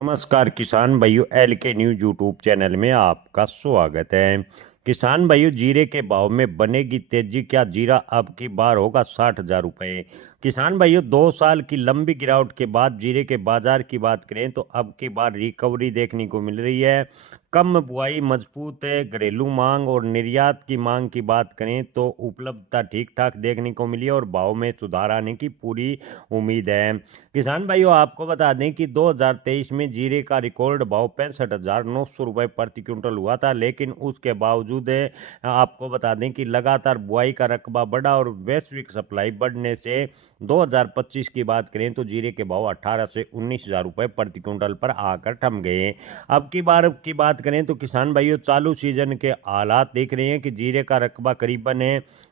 नमस्कार किसान भाइयों, एल के न्यूज यूट्यूब चैनल में आपका स्वागत है। किसान भाइयों, जीरे के भाव में बनेगी तेजी, क्या जीरा अब की बार होगा 60,000 रुपये। किसान भाइयों, 2 साल की लंबी गिरावट के बाद जीरे के बाजार की बात करें तो अब की बार रिकवरी देखने को मिल रही है। कम बुआई, मजबूत है घरेलू मांग और निर्यात की मांग की बात करें तो उपलब्धता ठीक ठाक देखने को मिली है और भाव में सुधार आने की पूरी उम्मीद है। किसान भाइयों, आपको बता दें कि 2023 में जीरे का रिकॉर्ड भाव 65,900 रुपये प्रति क्विंटल हुआ था, लेकिन उसके बावजूद आपको बता दें कि लगातार बुआई का रकबा बढ़ा और वैश्विक सप्लाई बढ़ने से 2025 की बात करें तो जीरे के भाव 18 से 19,000 रुपये प्रति क्विंटल पर आकर थम गए। अब की बार की बात करें तो किसान भाइयों, चालू सीजन के हालात देख रहे हैं कि जीरे का रकबा करीबन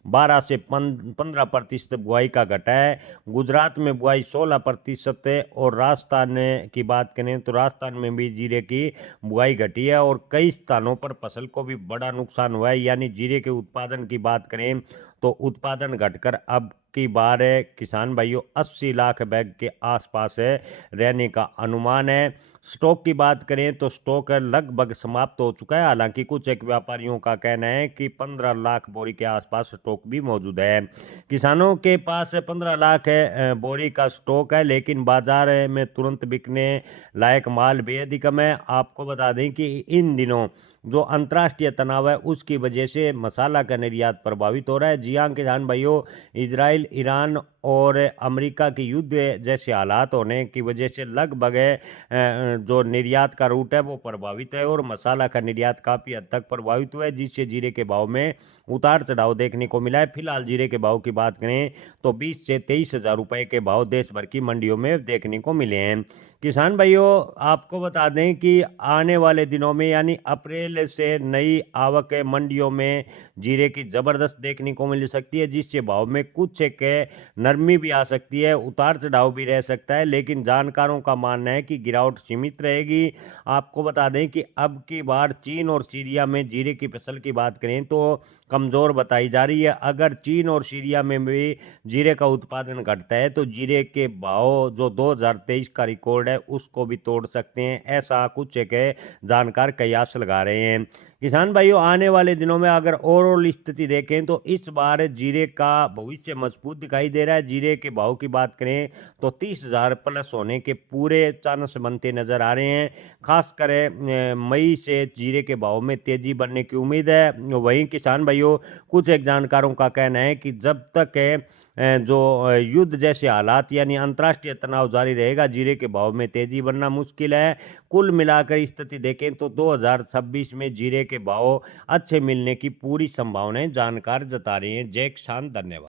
12 से 15% बुआई का घटा है। गुजरात में बुआई 16% है और राजस्थान की बात करें तो राजस्थान में भी जीरे की बुआई घटी है और कई स्थानों पर फसल को भी बड़ा नुकसान हुआ है। यानी जीरे के उत्पादन की बात करें तो उत्पादन घटकर अब की बार किसान भाइयों 80 लाख बैग के आसपास रहने का अनुमान है। स्टॉक की बात करें तो स्टॉक लगभग समाप्त हो चुका है। हालांकि कुछ एक व्यापारियों का कहना है कि 15 लाख बोरी के आसपास स्टॉक भी मौजूद है। किसानों के पास 15 लाख बोरी का स्टॉक है, लेकिन बाजार में तुरंत बिकने लायक माल बेहद ही कम है। आपको बता दें कि इन दिनों जो अंतर्राष्ट्रीय तनाव है उसकी वजह से मसाला का निर्यात प्रभावित हो रहा है। जी हाँ किसान भाइयों, इजराइल, ईरान और अमेरिका के युद्ध जैसे हालात होने की वजह से लगभग जो निर्यात का रूट है वो प्रभावित है और मसाला का निर्यात काफ़ी हद तक प्रभावित हुआ है, जिससे जीरे के भाव में उतार चढ़ाव देखने को मिला है। फिलहाल जीरे के भाव की बात करें तो 20 से 23 हज़ार रुपये के भाव देश भर की मंडियों में देखने को मिले हैं। किसान भाइयों, आपको बता दें कि आने वाले दिनों में यानी अप्रैल से नई आवक मंडियों में जीरे की ज़बरदस्त देखने को मिल सकती है, जिससे भाव में कुछ एक नरमी भी आ सकती है, उतार चढ़ाव भी रह सकता है, लेकिन जानकारों का मानना है कि गिरावट सीमित रहेगी। आपको बता दें कि अब की बार चीन और सीरिया में जीरे की फसल की बात करें तो कमज़ोर बताई जा रही है। अगर चीन और सीरिया में भी जीरे का उत्पादन घटता है तो जीरे के भाव जो 2023 का रिकॉर्ड है उसको भी तोड़ सकते हैं, ऐसा कुछ एक जानकार कयास लगा रहे हैं। किसान भाइयों, आने वाले दिनों में अगर ओवरऑल स्थिति देखें तो इस बार जीरे का भविष्य मजबूत दिखाई दे रहा है। जीरे के भाव की बात करें तो 30,000 प्लस होने के पूरे चांस बनते नजर आ रहे हैं। खासकर मई से जीरे के भाव में तेजी बनने की उम्मीद है। वहीं किसान भाइयों, कुछ एक जानकारों का कहना है कि जब तक जो युद्ध जैसे हालात यानी अंतर्राष्ट्रीय तनाव जारी रहेगा, जीरे के भाव में तेजी बनना मुश्किल है। कुल मिलाकर स्थिति देखें तो 2026 में जीरे के भाव अच्छे मिलने की पूरी संभावनाएं जानकार जता रही हैं। जय किसान, धन्यवाद।